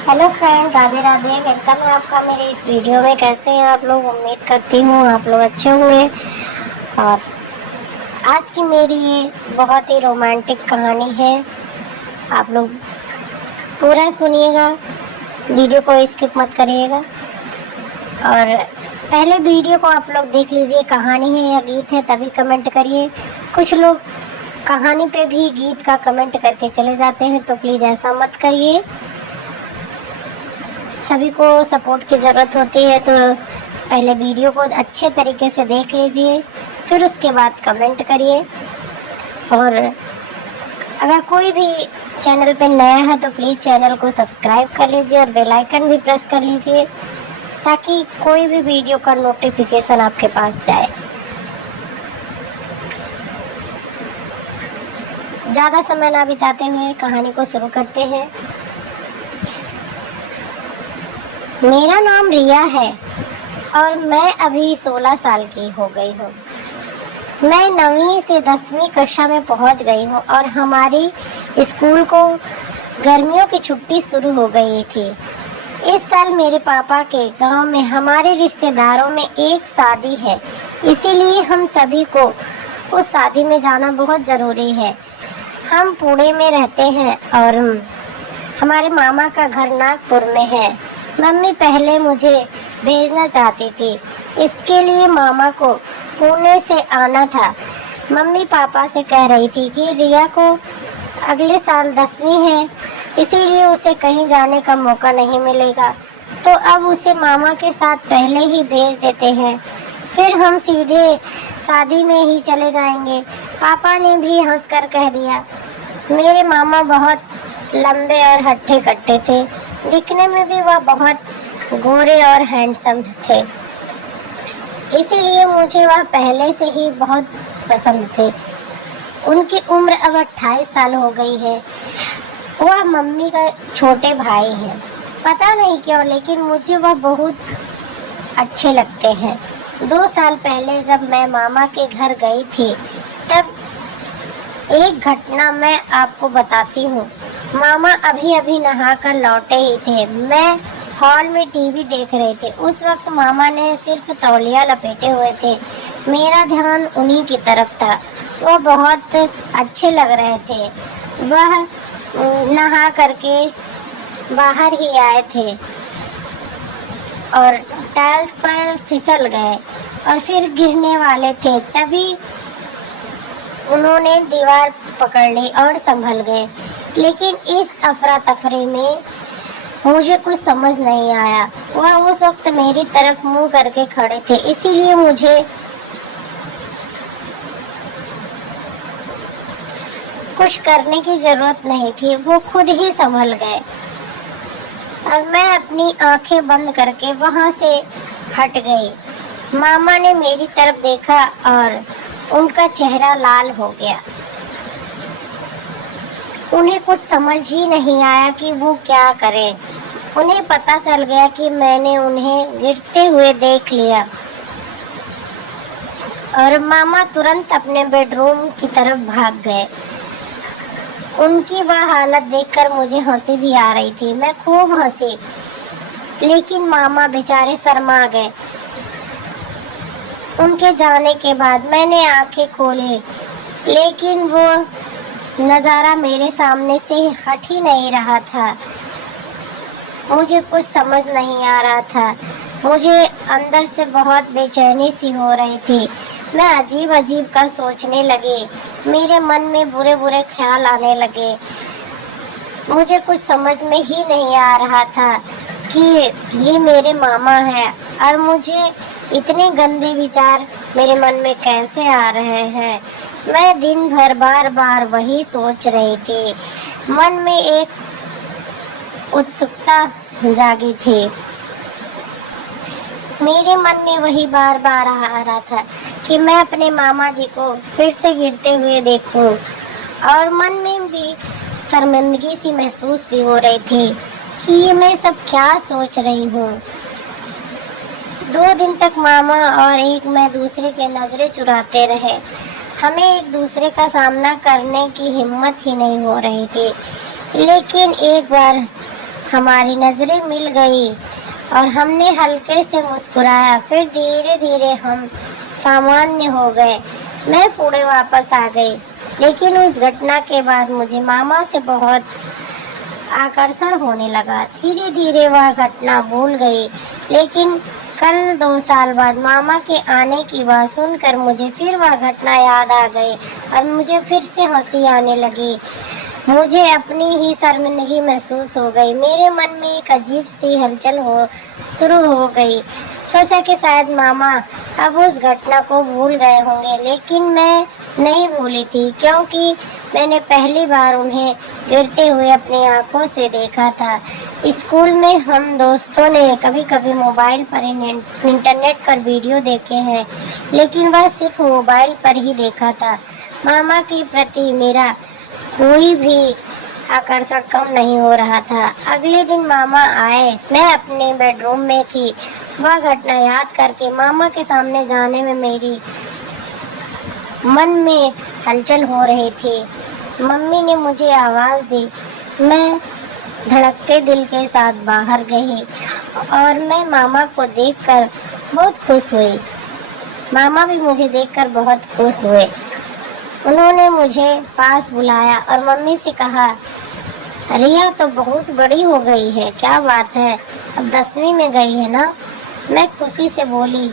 Hello friend, Radhe Radhe. Welcome है आपका मेरे इस वीडियो में। कैसे हैं आप लोग? उम्मीद करती हूँ आप लोग अच्छे होंगे। और आज की मेरी ये बहुत ही रोमांटिक कहानी है। आप लोग पूरा सुनिएगा, वीडियो को स्किप मत करिएगा। और पहले वीडियो को आप लोग देख लीजिए, कहानी है या गीत है तभी कमेंट करिए। कुछ लोग कहानी पे भी गीत का कमेंट करके चले जाते हैं, तो प्लीज़ ऐसा मत करिए। सभी को सपोर्ट की ज़रूरत होती है, तो पहले वीडियो को अच्छे तरीके से देख लीजिए, फिर उसके बाद कमेंट करिए। और अगर कोई भी चैनल पे नया है तो प्लीज़ चैनल को सब्सक्राइब कर लीजिए और बेल आइकन भी प्रेस कर लीजिए, ताकि कोई भी वीडियो का नोटिफिकेशन आपके पास जाए। ज़्यादा समय ना बिताते हुए कहानी को शुरू करते हैं। मेरा नाम रिया है और मैं अभी 16 साल की हो गई हूँ। मैं 9वीं से 10वीं कक्षा में पहुँच गई हूँ और हमारी स्कूल को गर्मियों की छुट्टी शुरू हो गई थी। इस साल मेरे पापा के गांव में हमारे रिश्तेदारों में एक शादी है, इसीलिए हम सभी को उस शादी में जाना बहुत ज़रूरी है। हम पुणे में रहते हैं और हमारे मामा का घर नागपुर में है। मम्मी पहले मुझे भेजना चाहती थी, इसके लिए मामा को पुणे से आना था। मम्मी पापा से कह रही थी कि रिया को अगले साल 10वीं है, इसीलिए उसे कहीं जाने का मौका नहीं मिलेगा, तो अब उसे मामा के साथ पहले ही भेज देते हैं, फिर हम सीधे शादी में ही चले जाएंगे। पापा ने भी हंसकर कह दिया। मेरे मामा बहुत लंबे और हट्टे कट्टे थे, दिखने में भी वह बहुत गोरे और हैंडसम थे, इसीलिए मुझे वह पहले से ही बहुत पसंद थे। उनकी उम्र अब 28 साल हो गई है। वह मम्मी का छोटे भाई हैं। पता नहीं क्यों, लेकिन मुझे वह बहुत अच्छे लगते हैं। 2 साल पहले जब मैं मामा के घर गई थी, तब एक घटना मैं आपको बताती हूँ। मामा अभी अभी नहाकर लौटे ही थे। मैं हॉल में टीवी देख रहे थे। उस वक्त मामा ने सिर्फ तौलिया लपेटे हुए थे। मेरा ध्यान उन्हीं की तरफ था। वह बहुत अच्छे लग रहे थे। वह नहा करके बाहर ही आए थे और टाइल्स पर फिसल गए और फिर गिरने वाले थे। तभी उन्होंने दीवार पकड़ ली और संभल गए, लेकिन इस अफरा तफरी में मुझे कुछ समझ नहीं आया। वह उस वक्त मेरी तरफ मुंह करके खड़े थे, इसीलिए मुझे कुछ करने की जरूरत नहीं थी। वो खुद ही संभल गए और मैं अपनी आंखें बंद करके वहां से हट गई। मामा ने मेरी तरफ देखा और उनका चेहरा लाल हो गया। उन्हें कुछ समझ ही नहीं आया कि वो क्या करें। उन्हें पता चल गया कि मैंने उन्हें गिरते हुए देख लिया और मामा तुरंत अपने बेडरूम की तरफ भाग गए। उनकी वह हालत देखकर मुझे हंसी भी आ रही थी। मैं खूब हंसी, लेकिन मामा बेचारे शर्मा गए। उनके जाने के बाद मैंने आंखें खोली, लेकिन वो नज़ारा मेरे सामने से हट ही नहीं रहा था। मुझे कुछ समझ नहीं आ रहा था। मुझे अंदर से बहुत बेचैनी सी हो रही थी। मैं अजीब अजीब का सोचने लगी। मेरे मन में बुरे बुरे ख्याल आने लगे। मुझे कुछ समझ में ही नहीं आ रहा था कि ये मेरे मामा हैं और मुझे इतने गंदे विचार मेरे मन में कैसे आ रहे हैं। मैं दिन भर बार बार वही सोच रही थी। मन में एक उत्सुकता जागी थी। मेरे मन में वही बार बार आ रहा था कि मैं अपने मामा जी को फिर से गिरते हुए देखूं, और मन में भी शर्मिंदगी सी महसूस भी हो रही थी कि ये मैं सब क्या सोच रही हूँ। 2 दिन तक मामा और एक मैं दूसरे के नज़रें चुराते रहे। हमें एक दूसरे का सामना करने की हिम्मत ही नहीं हो रही थी। लेकिन एक बार हमारी नजरें मिल गई और हमने हल्के से मुस्कुराया। फिर धीरे धीरे हम सामान्य हो गए। मैं पुणे वापस आ गई, लेकिन उस घटना के बाद मुझे मामा से बहुत आकर्षण होने लगा। धीरे धीरे वह घटना भूल गई, लेकिन कल 2 साल बाद मामा के आने की बात सुनकर मुझे फिर वह घटना याद आ गई और मुझे फिर से हंसी आने लगी। मुझे अपनी ही शर्मिंदगी महसूस हो गई। मेरे मन में एक अजीब सी हलचल शुरू हो गई। सोचा कि शायद मामा अब उस घटना को भूल गए होंगे, लेकिन मैं नहीं भूली थी, क्योंकि मैंने पहली बार उन्हें गिरते हुए अपनी आंखों से देखा था। स्कूल में हम दोस्तों ने कभी कभी मोबाइल पर इंटरनेट पर वीडियो देखे हैं, लेकिन वह सिर्फ मोबाइल पर ही देखा था। मामा के प्रति मेरा कोई भी आकर्षण कम नहीं हो रहा था। अगले दिन मामा आए। मैं अपने बेडरूम में थी। वह घटना याद करके मामा के सामने जाने में मेरी मन में हलचल हो रही थी। मम्मी ने मुझे आवाज़ दी। मैं धड़कते दिल के साथ बाहर गई और मैं मामा को देखकर बहुत खुश हुई। मामा भी मुझे देखकर बहुत खुश हुए। उन्होंने मुझे पास बुलाया और मम्मी से कहा, रिया तो बहुत बड़ी हो गई है, क्या बात है, अब 10वीं में गई है ना? मैं खुशी से बोली,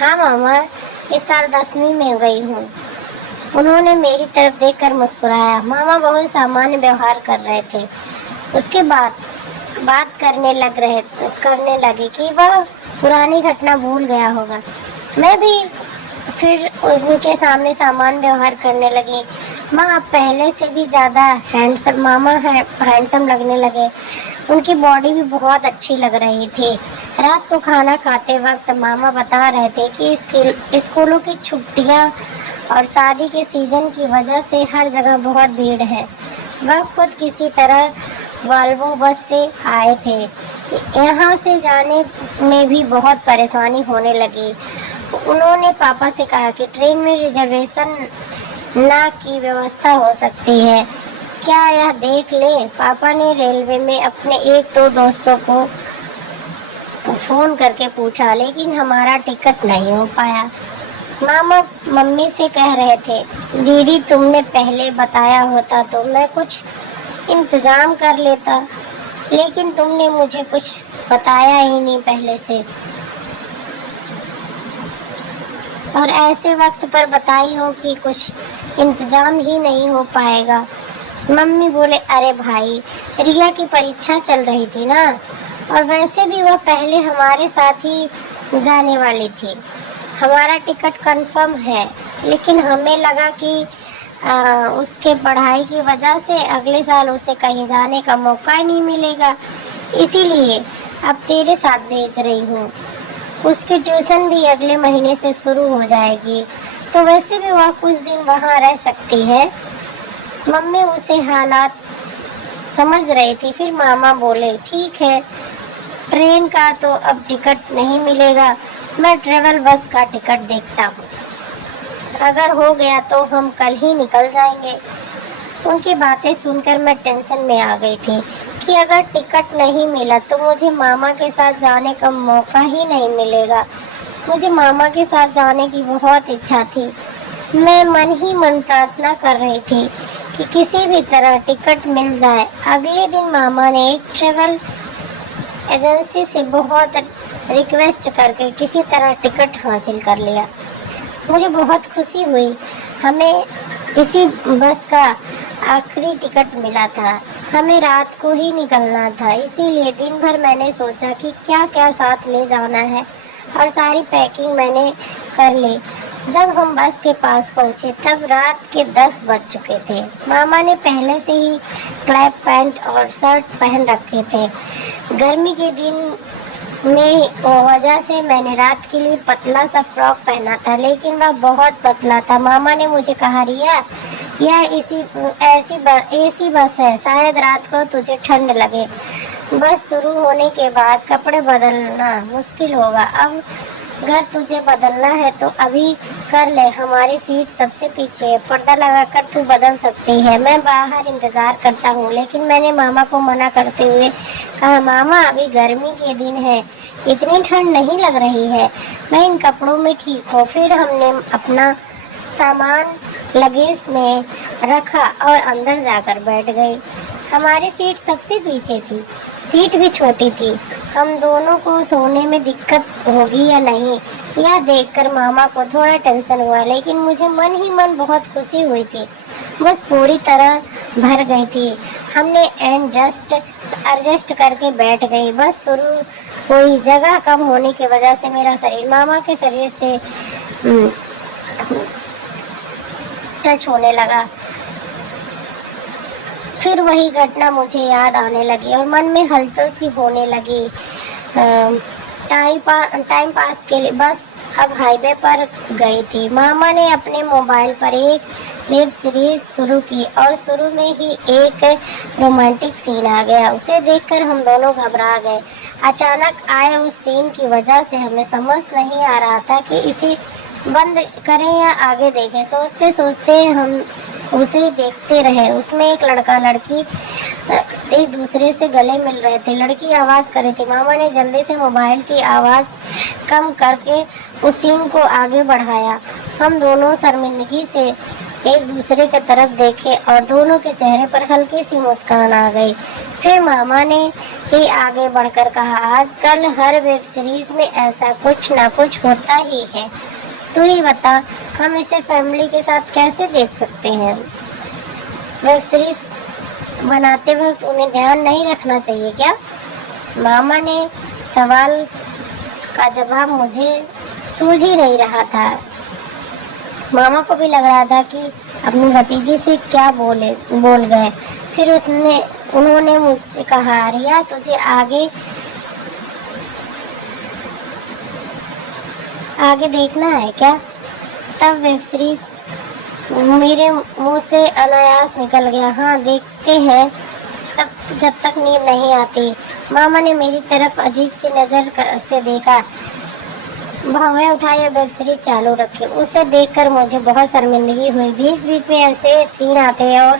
हाँ मामा, इस साल 10वीं में गई हूँ। उन्होंने मेरी तरफ देखकर मुस्कुराया। मामा बहुत सामान्य व्यवहार कर रहे थे। उसके बाद बात करने लगे कि वह पुरानी घटना भूल गया होगा। मैं भी फिर उनके सामने सामान्य व्यवहार करने लगी। माँ अब पहले से भी ज़्यादा हैंडसम लगने लगे। उनकी बॉडी भी बहुत अच्छी लग रही थी। रात को खाना खाते वक्त मामा बता रहे थे कि स्कूलों की छुट्टियाँ और शादी के सीज़न की वजह से हर जगह बहुत भीड़ है। वह खुद किसी तरह वॉल्वो बस से आए थे। यहाँ से जाने में भी बहुत परेशानी होने लगी। उन्होंने पापा से कहा कि ट्रेन में रिजर्वेशन ना की व्यवस्था हो सकती है, क्या यह देख ले। पापा ने रेलवे में अपने 1-2 दोस्तों को फ़ोन करके पूछा, लेकिन हमारा टिकट नहीं हो पाया। मामा मम्मी से कह रहे थे, दीदी तुमने पहले बताया होता तो मैं कुछ इंतज़ाम कर लेता, लेकिन तुमने मुझे कुछ बताया ही नहीं पहले से, और ऐसे वक्त पर बताई हो कि कुछ इंतज़ाम ही नहीं हो पाएगा। मम्मी बोले, अरे भाई, रिया की परीक्षा चल रही थी ना, और वैसे भी वह पहले हमारे साथ ही जाने वाली थी। हमारा टिकट कंफर्म है, लेकिन हमें लगा कि उसके पढ़ाई की वजह से अगले साल उसे कहीं जाने का मौका ही नहीं मिलेगा, इसीलिए अब तेरे साथ भेज रही हूँ। उसकी ट्यूशन भी अगले महीने से शुरू हो जाएगी, तो वैसे भी वह कुछ दिन वहाँ रह सकती है। मम्मी उसे हालात समझ रही थी। फिर मामा बोले, ठीक है, ट्रेन का तो अब टिकट नहीं मिलेगा, मैं ट्रेवल बस का टिकट देखता हूँ, अगर हो गया तो हम कल ही निकल जाएंगे। उनकी बातें सुनकर मैं टेंशन में आ गई थी कि अगर टिकट नहीं मिला तो मुझे मामा के साथ जाने का मौका ही नहीं मिलेगा। मुझे मामा के साथ जाने की बहुत इच्छा थी। मैं मन ही मन प्रार्थना कर रही थी कि किसी भी तरह टिकट मिल जाए। अगले दिन मामा ने एक ट्रेवल एजेंसी से बहुत रिक्वेस्ट करके किसी तरह टिकट हासिल कर लिया। मुझे बहुत खुशी हुई। हमें इसी बस का आखिरी टिकट मिला था। हमें रात को ही निकलना था, इसीलिए दिन भर मैंने सोचा कि क्या क्या साथ ले जाना है और सारी पैकिंग मैंने कर ली। जब हम बस के पास पहुंचे तब रात के 10 बज चुके थे। मामा ने पहले से ही क्लैप पैंट और शर्ट पहन रखे थे। गर्मी के दिन में वजह से मैंने रात के लिए पतला सा फ्रॉक पहना था, लेकिन वह बहुत पतला था। मामा ने मुझे कहा, रिया, यह एसी बस है, शायद रात को तुझे ठंड लगे। बस शुरू होने के बाद कपड़े बदलना मुश्किल होगा। अब घर तुझे बदलना है तो अभी कर ले, हमारी सीट सबसे पीछे है, पर्दा लगाकर तू बदल सकती है। मैं बाहर इंतजार करता हूँ, लेकिन मैंने मामा को मना करते हुए कहा, मामा अभी गर्मी के दिन है, इतनी ठंड नहीं लग रही है, मैं इन कपड़ों में ठीक हूँ। फिर हमने अपना सामान लगेज में रखा और अंदर जाकर बैठ गए। हमारी सीट सबसे पीछे थी, सीट भी छोटी थी। हम दोनों को सोने में दिक्कत होगी या नहीं, यह देखकर मामा को थोड़ा टेंशन हुआ, लेकिन मुझे मन ही मन बहुत खुशी हुई थी, बस पूरी तरह भर गई थी। हमने एडजस्ट करके बैठ गई। बस शुरू हुई, जगह कम होने की वजह से मेरा शरीर मामा के शरीर से टच होने लगा। फिर वही घटना मुझे याद आने लगी और मन में हलचल सी होने लगी। टाइम पास के लिए बस अब हाईवे पर गई थी। मामा ने अपने मोबाइल पर एक वेब सीरीज शुरू की और शुरू में ही एक रोमांटिक सीन आ गया। उसे देखकर हम दोनों घबरा गए। अचानक आए उस सीन की वजह से हमें समझ नहीं आ रहा था कि इसे बंद करें या आगे देखें। सोचते सोचते हम उसे देखते रहे। उसमें एक लड़का लड़की एक दूसरे से गले मिल रहे थे। लड़की आवाज़ कर रही थी। मामा ने जल्दी से मोबाइल की आवाज़ कम करके उस सीन को आगे बढ़ाया। हम दोनों शर्मिंदगी से एक दूसरे की तरफ देखे और दोनों के चेहरे पर हल्की सी मुस्कान आ गई। फिर मामा ने ही आगे बढ़कर कहा, आजकल हर वेब सीरीज में ऐसा कुछ ना कुछ होता ही है, तू ही बता, हम इसे फैमिली के साथ कैसे देख सकते हैं? वेब सीरीज बनाते वक्त उन्हें ध्यान नहीं रखना चाहिए क्या? मामा ने सवाल का जवाब मुझे सूझ ही नहीं रहा था। मामा को भी लग रहा था कि अपनी भतीजी से क्या बोल गए। फिर उन्होंने मुझसे कहा, रिया तुझे आगे देखना है क्या? तब वेब सीरीज मेरे मुंह से अनायास निकल गया, हाँ देखते हैं, तब जब तक नींद नहीं आती। मामा ने मेरी तरफ अजीब सी नज़र से देखा, भवें उठाई और वेब सीरीज चालू रखी। उसे देखकर मुझे बहुत शर्मिंदगी हुई। बीच बीच में ऐसे सीन आते हैं और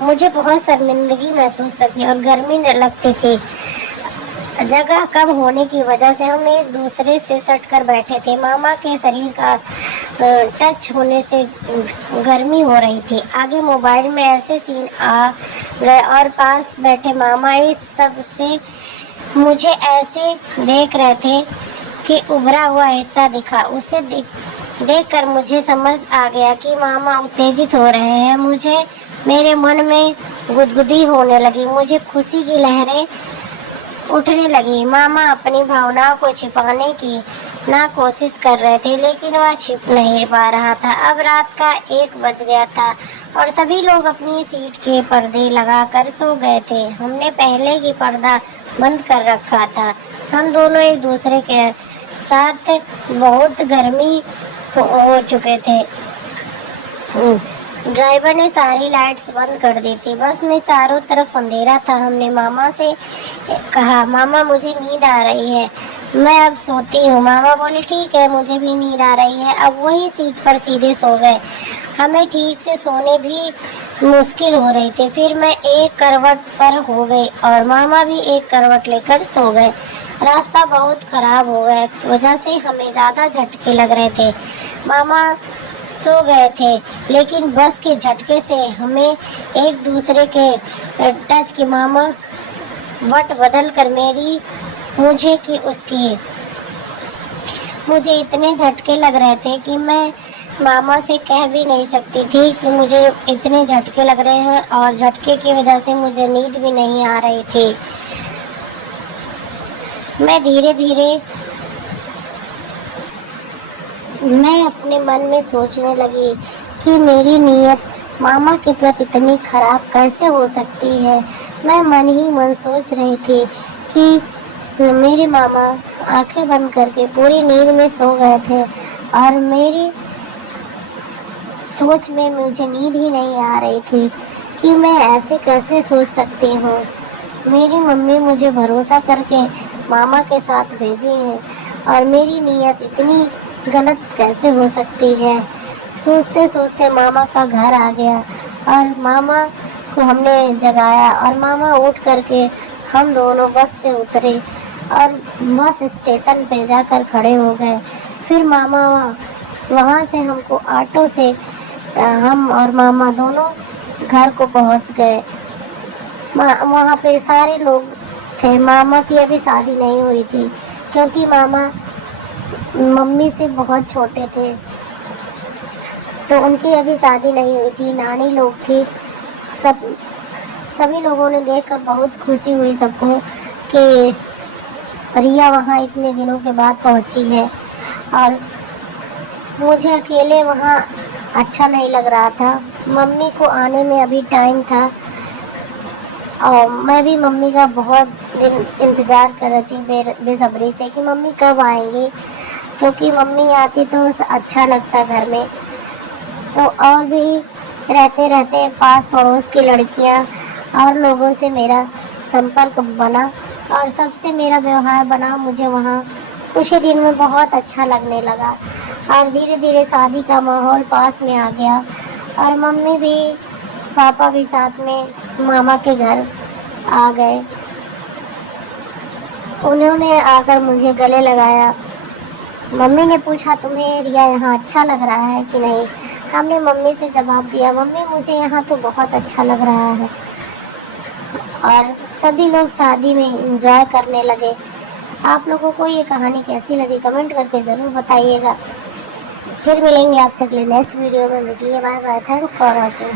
मुझे बहुत शर्मिंदगी महसूस होती और गर्मी लगती थी। जगह कम होने की वजह से हम एक दूसरे से सट कर बैठे थे। मामा के शरीर का टच होने से गर्मी हो रही थी। आगे मोबाइल में ऐसे सीन आ गए और पास बैठे मामा इस सब से मुझे ऐसे देख रहे थे कि उभरा हुआ हिस्सा दिखा। उसे देखकर मुझे समझ आ गया कि मामा उत्तेजित हो रहे हैं। मेरे मन में गुदगुदी होने लगी, मुझे खुशी की लहरें उठने लगी। मामा अपनी भावनाओं को छिपाने की ना कोशिश कर रहे थे, लेकिन वह छिप नहीं पा रहा था। अब रात का 1 बज गया था और सभी लोग अपनी सीट के पर्दे लगाकर सो गए थे। हमने पहले ही पर्दा बंद कर रखा था। हम दोनों एक दूसरे के साथ बहुत गर्मी हो चुके थे। ड्राइवर ने सारी लाइट्स बंद कर दी थी। बस में चारों तरफ अंधेरा था। हमने मामा से कहा, मामा मुझे नींद आ रही है, मैं अब सोती हूँ। मामा बोले, ठीक है, मुझे भी नींद आ रही है। अब वही सीट पर सीधे सो गए। हमें ठीक से सोने भी मुश्किल हो रही थी। फिर मैं एक करवट पर हो गई और मामा भी एक करवट लेकर सो गए। रास्ता बहुत खराब हो गया, वजह से हमें ज़्यादा झटके लग रहे थे। मामा सो गए थे, लेकिन बस के झटके से हमें एक दूसरे के टच की मामा वट बदल कर मुझे इतने झटके लग रहे थे कि मैं मामा से कह भी नहीं सकती थी कि मुझे इतने झटके लग रहे हैं, और झटके की वजह से मुझे नींद भी नहीं आ रही थी। मैं अपने मन में सोचने लगी कि मेरी नीयत मामा के प्रति इतनी खराब कैसे हो सकती है। मैं मन ही मन सोच रही थी कि मेरे मामा आंखें बंद करके पूरी नींद में सो गए थे और मेरी सोच में मुझे नींद ही नहीं आ रही थी कि मैं ऐसे कैसे सोच सकती हूँ। मेरी मम्मी मुझे भरोसा करके मामा के साथ भेजी है और मेरी नीयत इतनी गलत कैसे हो सकती है। सोचते सोचते मामा का घर आ गया और मामा को हमने जगाया और मामा उठ करके हम दोनों बस से उतरे और बस स्टेशन पे जाकर खड़े हो गए। फिर मामा वहाँ से हमको ऑटो से हम और मामा दोनों घर को पहुँच गए। वहाँ पे सारे लोग थे। मामा की अभी शादी नहीं हुई थी क्योंकि मामा मम्मी से बहुत छोटे थे, तो उनकी अभी शादी नहीं हुई थी। नानी लोग थी। सभी लोगों ने देखकर बहुत खुशी हुई सबको कि रिया वहाँ इतने दिनों के बाद पहुँची है। और मुझे अकेले वहाँ अच्छा नहीं लग रहा था। मम्मी को आने में अभी टाइम था और मैं भी मम्मी का बहुत दिन इंतज़ार कर रही थी बेसब्री से कि मम्मी कब आएंगी, क्योंकि मम्मी आती तो अच्छा लगता घर में। तो और भी रहते रहते पास पड़ोस की लड़कियां और लोगों से मेरा संपर्क बना और सबसे मेरा व्यवहार बना। मुझे वहाँ कुछ ही दिन में बहुत अच्छा लगने लगा और धीरे धीरे शादी का माहौल पास में आ गया और मम्मी भी पापा भी साथ में मामा के घर आ गए। उन्होंने आकर मुझे गले लगाया। मम्मी ने पूछा, तुम्हें रिया यहाँ अच्छा लग रहा है कि नहीं? हमने मम्मी से जवाब दिया, मम्मी मुझे यहाँ तो बहुत अच्छा लग रहा है। और सभी लोग शादी में एंजॉय करने लगे। आप लोगों को ये कहानी कैसी लगी कमेंट करके ज़रूर बताइएगा। फिर मिलेंगे आपसे अगले नेक्स्ट वीडियो में। Bye bye, thanks for watching.